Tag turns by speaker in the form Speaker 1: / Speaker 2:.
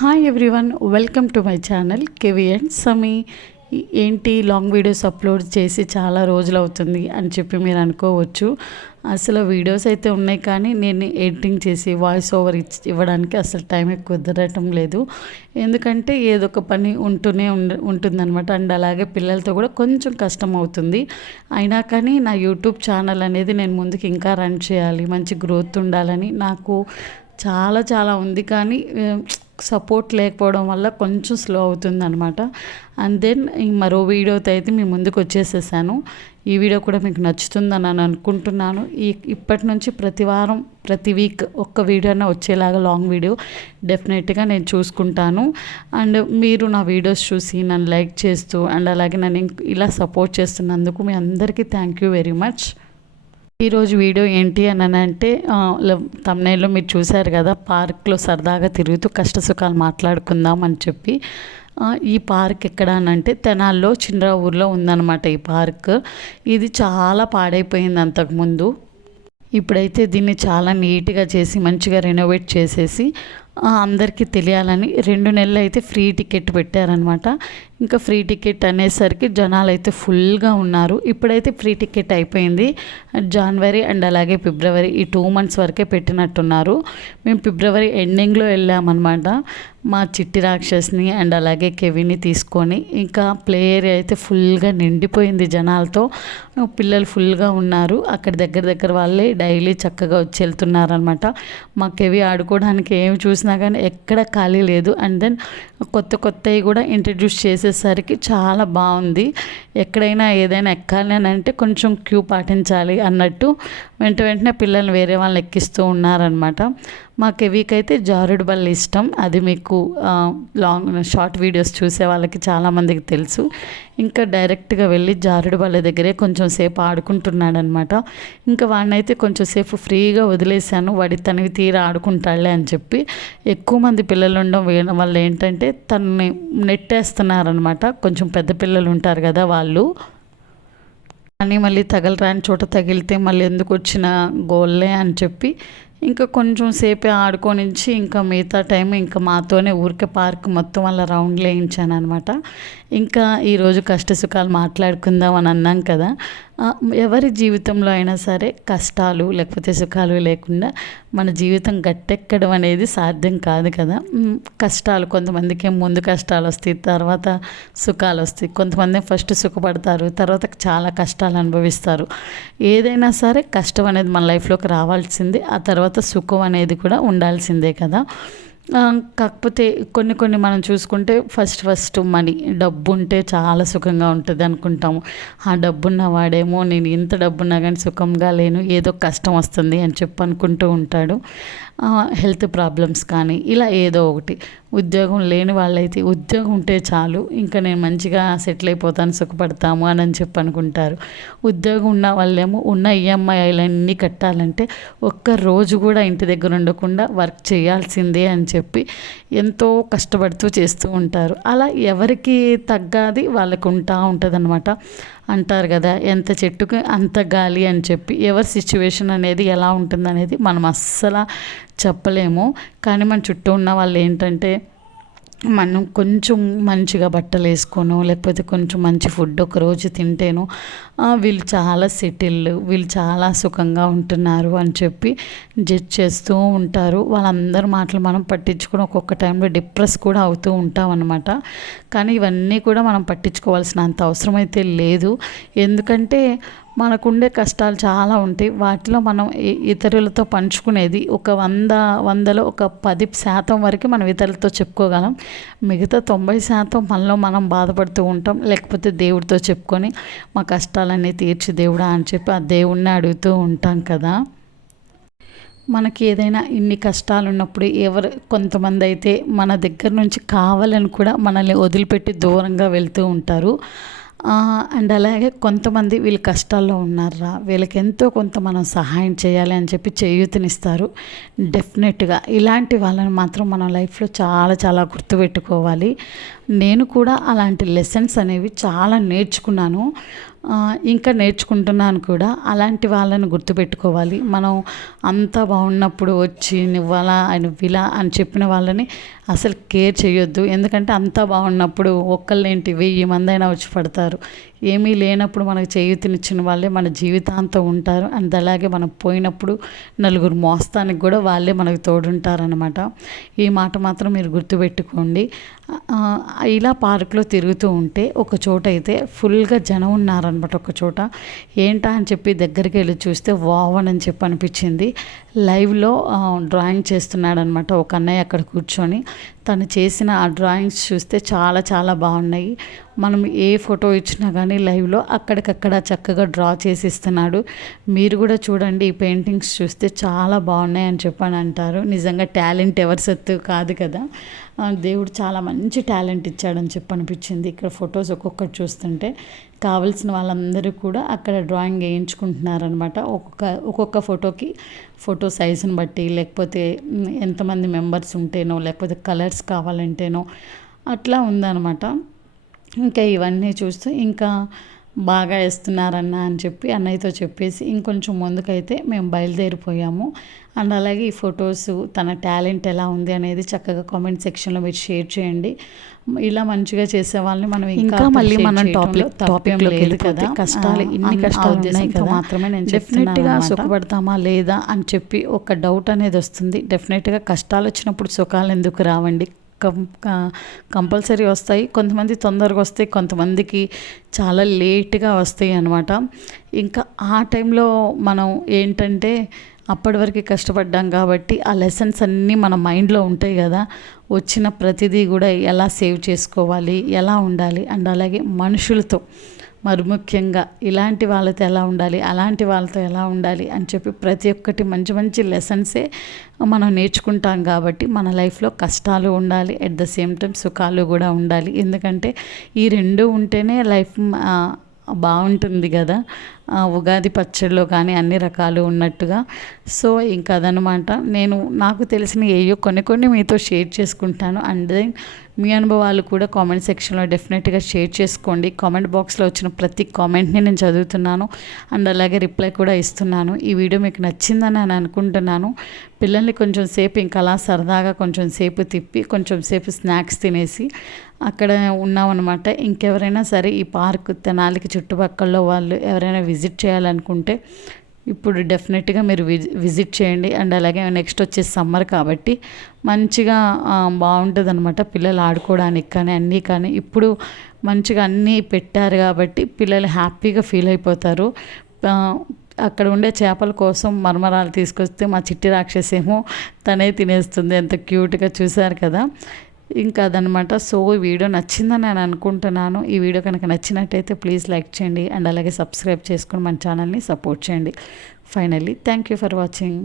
Speaker 1: Hi everyone welcome to my channel KV and సమీ ఏంటి long videos upload చేసి చాలా రోజులు అవుతుంది అని చెప్పి మీరు అనుకోవచ్చు. అసలు వీడియోస్ అయితే ఉన్నాయి కానీ నేను ఎడిటింగ్ చేసి వాయిస్ ఓవర్ ఇచ్చి ఇవ్వడానికి అసలు టైం కుదరటం లేదు. ఎందుకంటే ఏదో ఒక పని ఉంటూనే ఉండ ఉంటుందన్నమాట. అండ్ అలాగే పిల్లలతో కూడా కొంచెం కష్టం అవుతుంది. అయినా కానీ నా యూట్యూబ్ ఛానల్ అనేది నేను ముందుకు ఇంకా రన్ చేయాలి మంచి గ్రోత్ ఉండాలని నాకు చాలా చాలా ఉంది. కానీ సపోర్ట్ లేకపోవడం వల్ల కొంచెం స్లో అవుతుంది అనమాట అండ్ దెన్ మరో వీడియోతో అయితే మీ ముందుకు వచ్చేసేసాను. ఈ వీడియో కూడా మీకు నచ్చుతుందని నేను అనుకుంటున్నాను. ఈ ఇప్పటి నుంచి ప్రతి వారం ప్రతి వీక్ ఒక్క వీడియోనే వచ్చేలాగా లాంగ్ వీడియో డెఫినెట్గా నేను చూసుకుంటాను. అండ్ మీరు నా వీడియోస్ చూసి నన్ను లైక్ చేస్తూ అండ్ అలాగే నన్ను ఇలా సపోర్ట్ చేస్తున్నందుకు మీ అందరికీ థ్యాంక్ యూ వెరీ మచ్ ఈరోజు వీడియో ఏంటి అని అంటే తమ్నైల్లో మీరు చూశారు కదా పార్క్లో సరదాగా తిరుగుతూ కష్టసుఖాలు మాట్లాడుకుందాం అని చెప్పి. ఈ పార్క్ ఎక్కడ అని అంటే తెనాల్లో చిన్నరా ఊర్లో ఉందన్నమాట ఈ పార్క్. ఇది చాలా పాడైపోయింది అంతకుముందు. ఇప్పుడైతే దీన్ని చాలా నీట్గా చేసి మంచిగా రెనోవేట్ చేసేసి అందరికీ తెలియాలని రెండు నెలలు అయితే ఫ్రీ టికెట్ పెట్టారనమాట ఇంకా ఫ్రీ టికెట్ అనేసరికి జనాలు అయితే ఫుల్గా ఉన్నారు. ఇప్పుడైతే ఫ్రీ టికెట్ అయిపోయింది. జనవరి అండ్ అలాగే ఫిబ్రవరి ఈ టూ మంత్స్ వరకే పెట్టినట్టున్నారు. మేము ఫిబ్రవరి ఎండింగ్లో వెళ్ళామన్నమాట. మా చిట్టి రాక్షస్ని అండ్ అలాగే కెవిని తీసుకొని ఇంకా ప్లే ఏరియా అయితే ఫుల్గా నిండిపోయింది జనాలతో. పిల్లలు ఫుల్గా ఉన్నారు. అక్కడ దగ్గర దగ్గర వాళ్ళే డైలీ చక్కగా వచ్చి వెళ్తున్నారనమాట మా కెవి ఆడుకోవడానికి ఏమి చూసినా కానీ ఎక్కడ ఖాళీ లేదు. అండ్ దెన్ కొత్త కొత్తవి కూడా ఇంట్రడ్యూస్ వచ్చేసరికి చాలా బాగుంది. ఎక్కడైనా ఏదైనా ఎక్కాలి అని అంటే కొంచెం క్యూ పాటించాలి అన్నట్టు. వెంట వెంటనే పిల్లల్ని వేరే వాళ్ళని ఎక్కిస్తూ ఉన్నారనమాట మా కెవీకి అయితే జారుడు బల్ల ఇష్టం. అది మీకు లాంగ్ షార్ట్ వీడియోస్ చూసే వాళ్ళకి చాలామందికి తెలుసు. ఇంకా డైరెక్ట్గా వెళ్ళి జారుడు బల్ల దగ్గరే కొంచెం సేపు ఆడుకుంటున్నాడనమాట. ఇంకా వాడినైతే కొంచెం సేపు ఫ్రీగా వదిలేశాను. వాడి తనవి తీర ఆడుకుంటాడులే అని చెప్పి ఎక్కువ మంది పిల్లలు ఉండడం వల్ల ఏంటంటే తనని నెట్టేస్తున్నారనమాట. కొంచెం పెద్ద పిల్లలు ఉంటారు కదా వాళ్ళు. కానీ మళ్ళీ తగలరాని చోట తగిలితే మళ్ళీ ఎందుకు వచ్చిన గోల్లే అని చెప్పి ఇంకా కొంచెం సేపే ఆడుకొనించి ఇంకా మిగతా టైం ఇంకా మాతోనే ఊరికే పార్క్ మొత్తం అలా రౌండ్ వేయించాను అనమాట ఇంకా ఈరోజు కష్టసుఖాలు మాట్లాడుకుందాం అని అన్నాం కదా. ఎవరి జీవితంలో అయినా సరే కష్టాలు లేకపోతే సుఖాలు లేకుండా మన జీవితం గట్టెక్కడం అనేది సాధ్యం కాదు కదా. కష్టాలు కొంతమందికి ముందు కష్టాలు వస్తాయి తర్వాత సుఖాలు వస్తాయి. కొంతమంది ఫస్ట్ సుఖపడతారు తర్వాత చాలా కష్టాలు అనుభవిస్తారు. ఏదైనా సరే కష్టం అనేది మన లైఫ్లోకి రావాల్సిందే ఆ తర్వాత సుఖం అనేది కూడా ఉండాల్సిందే కదా. కాకపోతే కొన్ని కొన్ని మనం చూసుకుంటే ఫస్ట్ ఫస్ట్ మనీ డబ్బు ఉంటే చాలా సుఖంగా ఉంటుంది అనుకుంటాము. ఆ డబ్బున్న వాడేమో నేను ఇంత డబ్బున్నా కానీ సుఖంగా లేను ఏదో కష్టం వస్తుంది అని చెప్పి అనుకుంటూ ఉంటాడు హెల్త్ ప్రాబ్లమ్స్ కానీ ఇలా ఏదో ఒకటి. ఉద్యోగం లేని వాళ్ళైతే ఉద్యోగం ఉంటే చాలు ఇంకా నేను మంచిగా సెటిల్ అయిపోతాను సుఖపడతాము అని అని చెప్పి అనుకుంటారు. ఉద్యోగం ఉన్న వాళ్ళేమో ఉన్న ఈఎంఐలన్నీ కట్టాలంటే ఒక్క రోజు కూడా ఇంటి దగ్గర ఉండకుండా వర్క్ చేయాల్సిందే అని చెప్పి ఎంతో కష్టపడుతూ చేస్తూ ఉంటారు. అలా ఎవరికి తగ్గది వాళ్ళకు ఉంటా ఉంటుంది అనమాట అంటారు కదా ఎంత చెట్టుకు అంత గాలి అని చెప్పి. ఎవరి సిచ్యువేషన్ అనేది ఎలా ఉంటుంది అనేది మనం అస్సలు చెప్పలేము. కానీ మన చుట్టూ ఉన్న వాళ్ళు ఏంటంటే మనం కొంచెం మంచిగా బట్టలు వేసుకోను లేకపోతే కొంచెం మంచి ఫుడ్ ఒకరోజు తింటేను వీళ్ళు చాలా సెటిల్ వీళ్ళు చాలా సుఖంగా ఉంటున్నారు అని చెప్పి జడ్జ్ చేస్తూ ఉంటారు. వాళ్ళందరి మాటలు మనం పట్టించుకొని ఒక్కొక్క టైంలో డిప్రెస్ కూడా అవుతూ ఉంటాం అనమాట కానీ ఇవన్నీ కూడా మనం పట్టించుకోవాల్సిన అంత అవసరం అయితే లేదు. ఎందుకంటే మనకుండే కష్టాలు చాలా ఉంటాయి. వాటిలో మనం ఇతరులతో పంచుకునేది ఒక వంద వందలో ఒక పది శాతం వరకు మనం ఇతరులతో చెప్పుకోగలం. మిగతా తొంభై శాతం మనలో మనం బాధపడుతూ ఉంటాం. లేకపోతే దేవుడితో చెప్పుకొని మా కష్టాలన్నీ తీర్చి దేవుడా అని చెప్పి ఆ దేవుణ్ణి అడుగుతూ ఉంటాం కదా. మనకి ఏదైనా ఇన్ని కష్టాలు ఉన్నప్పుడు ఎవరు కొంతమంది అయితే మన దగ్గర నుంచి కావాలని కూడా మనల్ని వదిలిపెట్టి దూరంగా వెళ్తూ ఉంటారు. అండ్ అలాగే కొంతమంది వీళ్ళు కష్టాల్లో ఉన్నారా? వీళ్ళకి ఎంతో కొంత మనం సహాయం చేయాలి అని చెప్పి చేయూతనిస్తారు. డెఫినెట్గా ఇలాంటి వాళ్ళని మాత్రం మన లైఫ్లో చాలా చాలా గుర్తుపెట్టుకోవాలి. నేను కూడా అలాంటి లెసన్స్ అనేవి చాలా నేర్చుకున్నాను. ఇంకా నేర్చుకుంటున్నాను కూడా. అలాంటి వాళ్ళని గుర్తుపెట్టుకోవాలి. మనం అంతా బాగున్నప్పుడు వచ్చి నువ్వలా నువ్వు ఇలా అని చెప్పిన వాళ్ళని అసలు కేర్ చేయొద్దు. ఎందుకంటే అంతా బాగున్నప్పుడు ఒక్కళ్ళేంటి వెయ్యి మంది అయినా వచ్చి పడతారు. ఏమీ లేనప్పుడు మనకు చేయూతనిచ్చిన వాళ్ళే మన జీవితాంతం ఉంటారు. అండ్ అలాగే మనం పోయినప్పుడు నలుగురు మోస్తానికి కూడా వాళ్ళే మనకు తోడుంటారనమాట ఈ మాట మాత్రం మీరు గుర్తుపెట్టుకోండి. ఇలా పార్కులో తిరుగుతూ ఉంటే ఒక చోట అయితే ఫుల్గా జనం ఉన్నారనమాట ఒక చోట. ఏంటా అని చెప్పి దగ్గరికి వెళ్ళి చూస్తే వావ్ అని చెప్పి అనిపించింది. లైవ్లో డ్రాయింగ్ చేస్తున్నాడనమాట ఒక అన్నయ్య అక్కడ కూర్చొని. తను చేసిన ఆ డ్రాయింగ్స్ చూస్తే చాలా చాలా బాగున్నాయి. మనం ఏ ఫోటో ఇచ్చినా కానీ లైవ్లో అక్కడికక్కడ చక్కగా డ్రా చేసి ఇస్తున్నాడు మీరు కూడా చూడండి ఈ పెయింటింగ్స్ చూస్తే చాలా బాగున్నాయి అని చెప్పని అంటారు. నిజంగా టాలెంట్ ఎవరి సత్తు కాదు కదా. దేవుడు చాలా మంచి టాలెంట్ ఇచ్చాడని చెప్పి అనిపించింది ఇక్కడ ఫొటోస్ ఒక్కొక్కటి చూస్తుంటే కావలసిన వాళ్ళందరూ కూడా అక్కడ డ్రాయింగ్ వేయించుకుంటున్నారనమాట ఒక్కొక్క ఒక్కొక్క ఫోటోకి ఫోటో సైజుని బట్టి లేకపోతే ఎంతమంది మెంబర్స్ ఉంటేనో లేకపోతే కలర్స్ కావాలంటేనో అట్లా ఉందన్నమాట. ఇంకా ఇవన్నీ చూస్తూ ఇంకా బాగా వేస్తున్నారన్న అని చెప్పి అన్నయ్యతో చెప్పేసి ఇంకొంచెం ముందుకైతే మేము బయలుదేరిపోయాము. అండ్ అలాగే ఈ ఫొటోస్ తన టాలెంట్ ఎలా ఉంది అనేది చక్కగా కామెంట్ సెక్షన్లో మీరు షేర్ చేయండి. ఇలా మంచిగా చేసే వాళ్ళని మనం
Speaker 2: ఇంకా మళ్ళీ మనం
Speaker 1: టాపిక్
Speaker 2: topic లోకి వెళ్ళిపోతే
Speaker 1: కష్టాలు ఇన్ని కష్టాలు ఉన్నాయి కదా. మాత్రమే నేను డెఫినెట్గా సుఖపడతామా లేదా అని చెప్పి ఒక డౌట్ అనేది వస్తుంది. డెఫినెట్గా కష్టాలు వచ్చినప్పుడు సుఖాలు ఎందుకు రావండి? కంపల్సరీ వస్తాయి. కొంతమంది తొందరగా వస్తాయి కొంతమందికి చాలా లేట్గా వస్తాయి అన్నమాట. ఇంకా ఆ టైంలో మనం ఏంటంటే అప్పటి వరకు కష్టపడ్డాం కాబట్టి ఆ లెసన్స్ అన్నీ మన మైండ్లో ఉంటాయి కదా. వచ్చిన ప్రతిదీ కూడా ఎలా సేవ్ చేసుకోవాలి ఎలా ఉండాలి అండ్ అలాగే మనుషులతో మరి ముఖ్యంగా ఇలాంటి వాళ్ళతో ఎలా ఉండాలి అలాంటి వాళ్ళతో ఎలా ఉండాలి అని చెప్పి ప్రతి ఒక్కటి మంచి మంచి లెసన్సే మనం నేర్చుకుంటాం కాబట్టి మన లైఫ్లో కష్టాలు ఉండాలి ఎట్ ద సేమ్ టైం సుఖాలు కూడా ఉండాలి. ఎందుకంటే ఈ రెండు ఉంటేనే లైఫ్ బాగుంటుంది కదా. ఉగాది పచ్చడిలో కానీ అన్ని రకాలు ఉన్నట్టుగా. సో ఇంకా అదనమాట నేను నాకు తెలిసిన ఏయో కొన్ని కొన్ని మీతో షేర్ చేసుకుంటాను. అండ్ దెన్ మీ అనుభవాలు కూడా కామెంట్ సెక్షన్లో డెఫినెట్గా షేర్ చేసుకోండి. కామెంట్ బాక్స్లో వచ్చిన ప్రతి కామెంట్ని నేను చదువుతున్నాను. అండ్ అలాగే రిప్లై కూడా ఇస్తున్నాను. ఈ వీడియో మీకు నచ్చిందని నేను అనుకుంటున్నాను. పిల్లల్ని కొంచెం సేపు ఇంకా అలా సరదాగా కొంచెం సేపు తిప్పి కొంచెం సేపు స్నాక్స్ తినేసి అక్కడ ఉన్నామన్నమాట. ఇంకెవరైనా సరే ఈ పార్క్ తెనాలికి చుట్టుపక్కల వాళ్ళు ఎవరైనా విజిట్ విజిట్ చేయాలనుకుంటే ఇప్పుడు డెఫినెట్గా మీరు విజి విజిట్ చేయండి. అండ్ అలాగే నెక్స్ట్ వచ్చే సమ్మర్ కాబట్టి మంచిగా బాగుంటుంది అనమాట పిల్లలు ఆడుకోవడానికి కానీ అన్నీ కానీ. ఇప్పుడు మంచిగా అన్నీ పెట్టారు కాబట్టి పిల్లలు హ్యాపీగా ఫీల్ అయిపోతారు. అక్కడ ఉండే చేపల కోసం మర్మరాలు తీసుకొస్తే మా చిట్టి రాక్షసేమో తనే తినేస్తుంది. ఎంత క్యూట్గా చూశారు కదా. ఇంకా అదనమాట. సో ఈ వీడియో నచ్చిందని నేను అనుకుంటున్నాను. ఈ వీడియో కనుక నచ్చినట్టయితే ప్లీజ్ లైక్ చేయండి. అండ్ అలాగే సబ్స్క్రైబ్ చేసుకుని మన ఛానల్ని సపోర్ట్ చేయండి. Finally thank you for watching